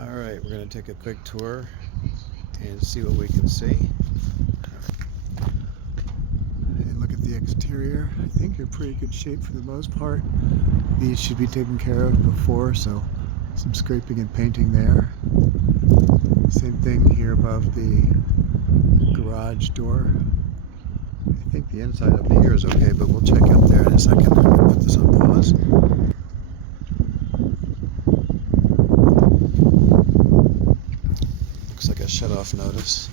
Alright, we're going to take a quick tour and see what we can see. And look at the exterior. I think you're in pretty good shape for the most part. These should be taken care of before, so some scraping and painting there. Same thing here above the garage door. I think the inside up here is okay, but we'll check up there in a second. I'm going to put this on pause. Looks like a shut-off notice.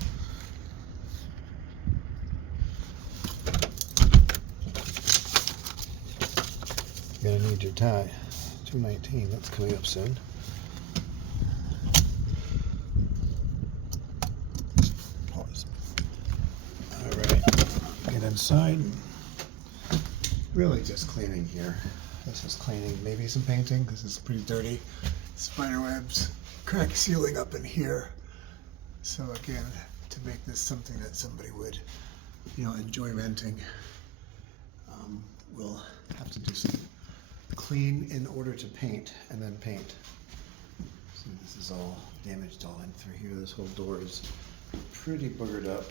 You're gonna need your tie. 219, that's coming up soon. Pause. Alright, get inside. Really just cleaning here. This is cleaning, maybe some painting because it's pretty dirty. Spider webs, crack ceiling up in here. So again, to make this something that somebody would, enjoy renting, we'll have to do some clean in order to paint, and then paint. See, this is all damaged all in through here. This whole door is pretty boogered up.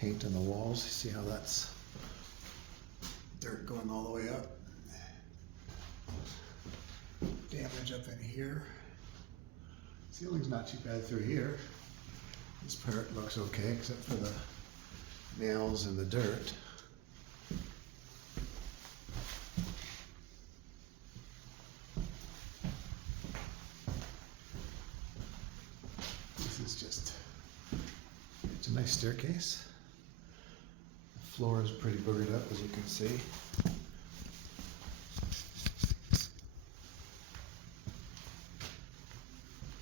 Paint on the walls. See how that's dirt going all the way up. Damage up in here. Ceiling's not too bad through here. This part looks okay except for the nails and the dirt. This is just, it's a nice staircase. The floor is pretty boogered up, as you can see.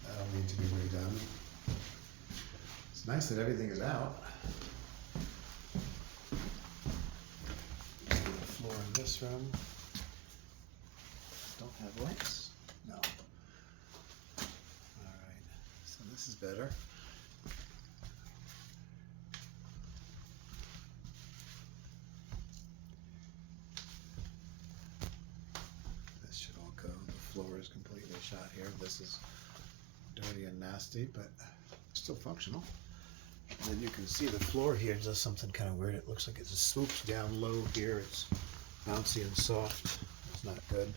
That'll need to be redone. It's nice that everything is out. The floor in this room. Don't have lights? No. Alright, so this is better. This should all go. The floor is completely shot here. This is dirty and nasty, but still functional. And then you can see the floor here does something kind of weird. It looks like it just swoops down low here. It's bouncy and soft. It's not good.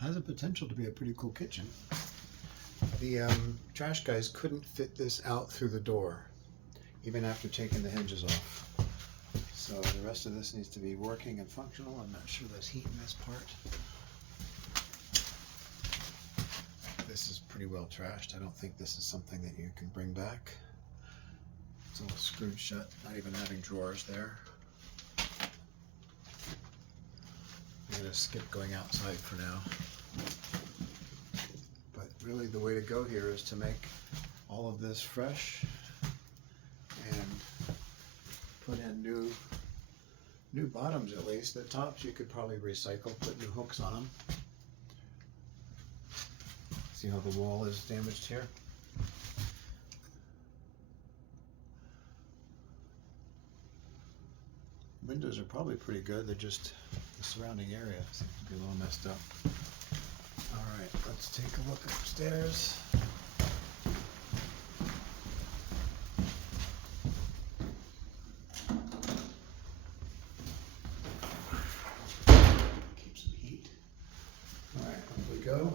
Has a potential to be a pretty cool kitchen. The trash guys couldn't fit this out through the door, even after taking the hinges off. So the rest of this needs to be working and functional. I'm not sure there's heat in this part. This is pretty well trashed. I don't think this is something that you can bring back. It's all screwed shut, not even having drawers there. I'm going to skip going outside for now. But really the way to go here is to make all of this fresh and put in new bottoms at least. The tops you could probably recycle, put new hooks on them. See how the wall is damaged here? Windows are probably pretty good. They're just the surrounding area seems to be a little messed up. Alright, let's take a look upstairs. Keep some heat. Alright, up we go.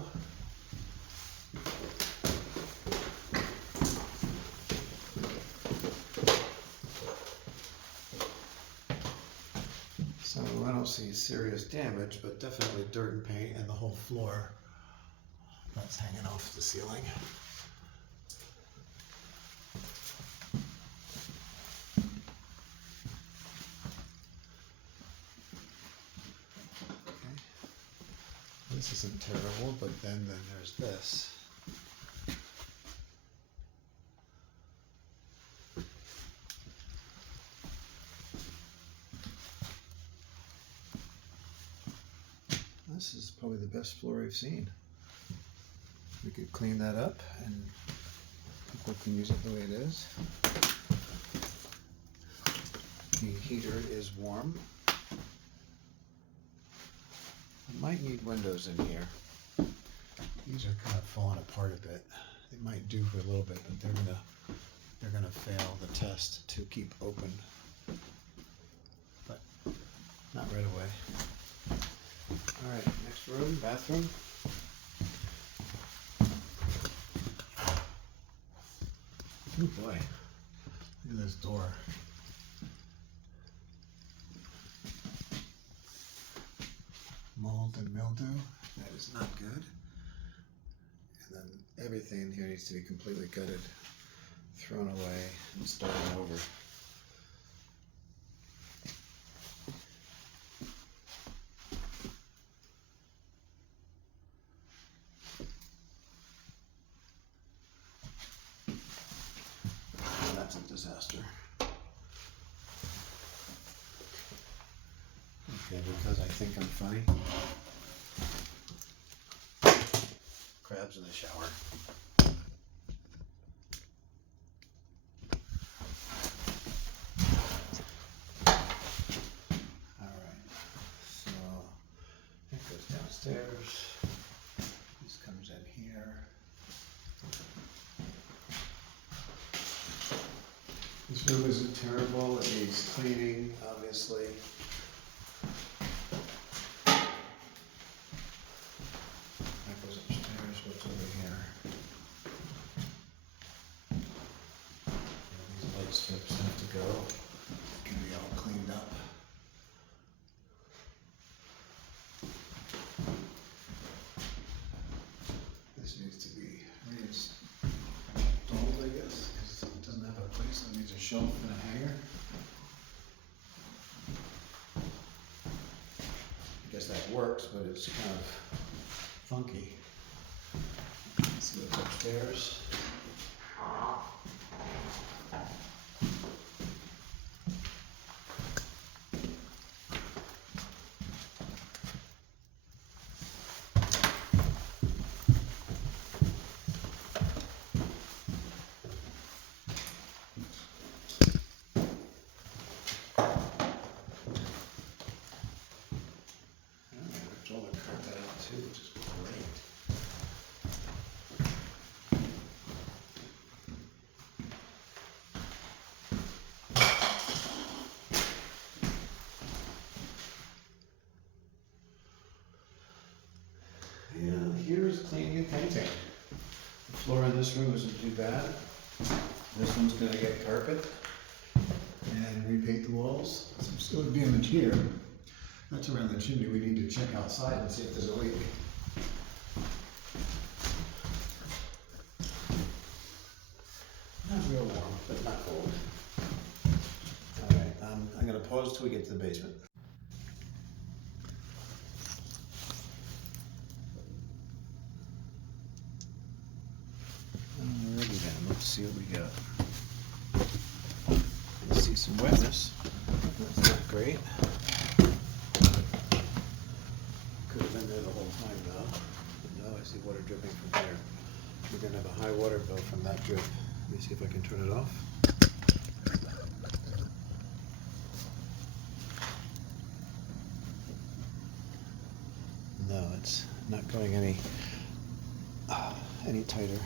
So I don't see serious damage, but definitely dirt and paint and the whole floor that's hanging off the ceiling. Okay. This isn't terrible, but then there's this. This is probably the best floor we've seen. We could clean that up and people can use it the way it is. The heater is warm. Might need windows in here. These are kind of falling apart a bit. They might do for a little bit, but they're gonna fail the test to keep open. But not right away. All right, next room, bathroom. Oh boy, look at this door. Mold and mildew, that is not good. And then everything in here needs to be completely gutted, thrown away, and started over. And that's a disaster. Okay, because I think I'm funny. Crabs in the shower. Alright, so it goes downstairs. This comes in here. This room isn't terrible, it needs cleaning, obviously. What's over here? These light strips have to go. Can be all cleaned up. This needs to be reinstalled, I guess, because it doesn't have a place. It needs a shelf and a hanger. I guess that works, but it's kind of funky. Let's see what's upstairs. Ripped all the carpet out too, which is great. Yeah, here's cleaning and painting. The floor in this room isn't too bad. This one's gonna get carpet and repaint the walls. Some still damage here. That's around the chimney. We need to check outside and see if there's a leak. Not real warm, but not cold. All right, I'm gonna pause till we get to the basement. Alrighty then, let's see what we got. I see some wetness. That's not great. Could have been there the whole time though. But no, I see water dripping from here. We're gonna have a high water bill from that drip. Let me see if I can turn it off. No, it's not going any tighter.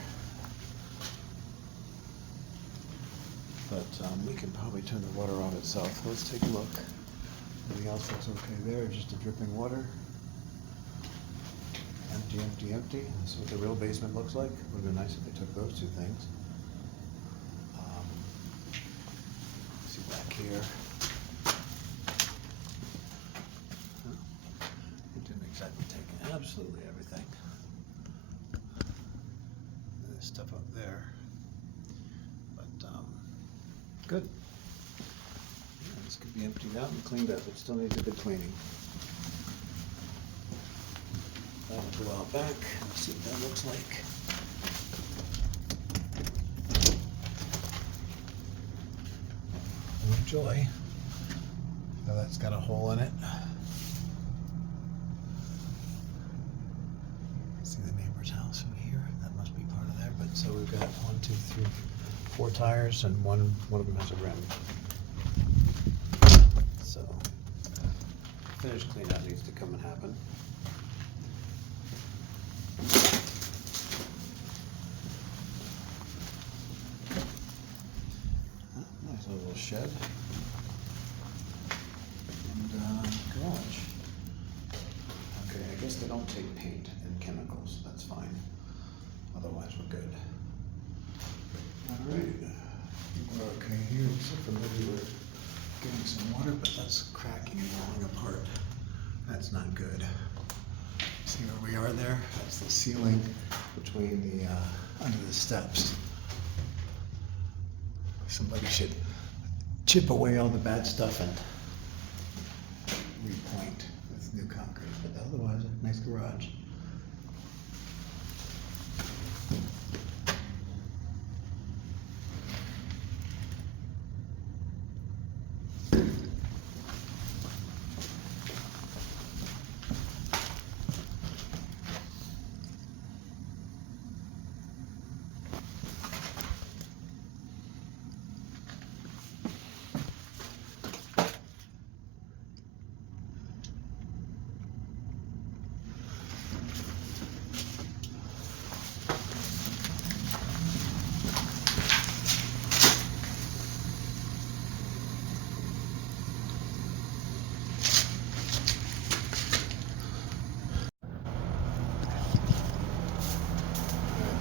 But we can probably turn the water on itself. Let's take a look. Everything else looks okay there, just a dripping water. Empty, empty, empty. This is what the real basement looks like. Would have been nice if they took those two things. See back here. It didn't exactly take absolutely everything. There's stuff up there. But good. Yeah, this could be emptied out and cleaned up. It still needs a good cleaning. That'll go out back. Let's see what that looks like. Oh, joy. So that's got a hole in it. See the neighbor's house from here. That must be part of there. But so we've got 1, 2, 3, 4 tires, and one of them has a rim. So finish clean out needs to come and happen. shed and garage. Okay, I guess they don't take paint and chemicals. That's fine. Otherwise, we're good. All right. I think we're okay here, except for maybe we're getting some water, but that's cracking and falling apart. That's not good. See where we are there? That's the ceiling between the under the steps. Somebody should chip away all the bad stuff and repoint with new concrete. But otherwise, a nice garage.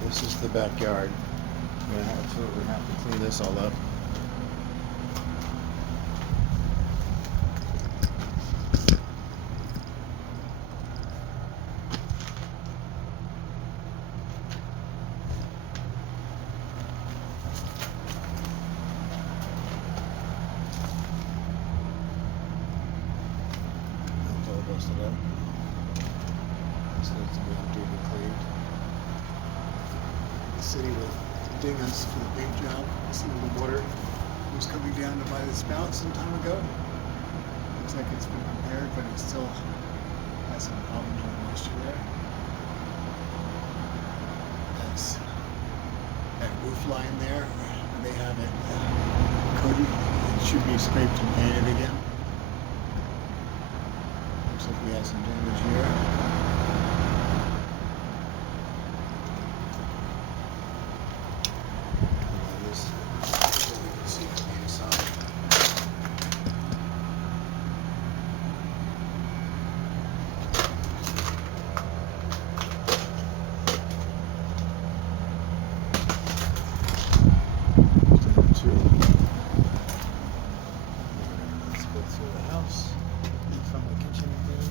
This is the backyard. We're gonna have to clean this all up. That's all busted up. This needs to be emptied and cleaned. The city will ding us for the paint job. See where the water was coming down to buy the spout some time ago. Looks like it's been repaired, but it still has some problems with moisture there. That's that roof line there. They have it coated. It should be scraped and painted again. Looks like we have some damage here. Let's go through the house from the kitchen again.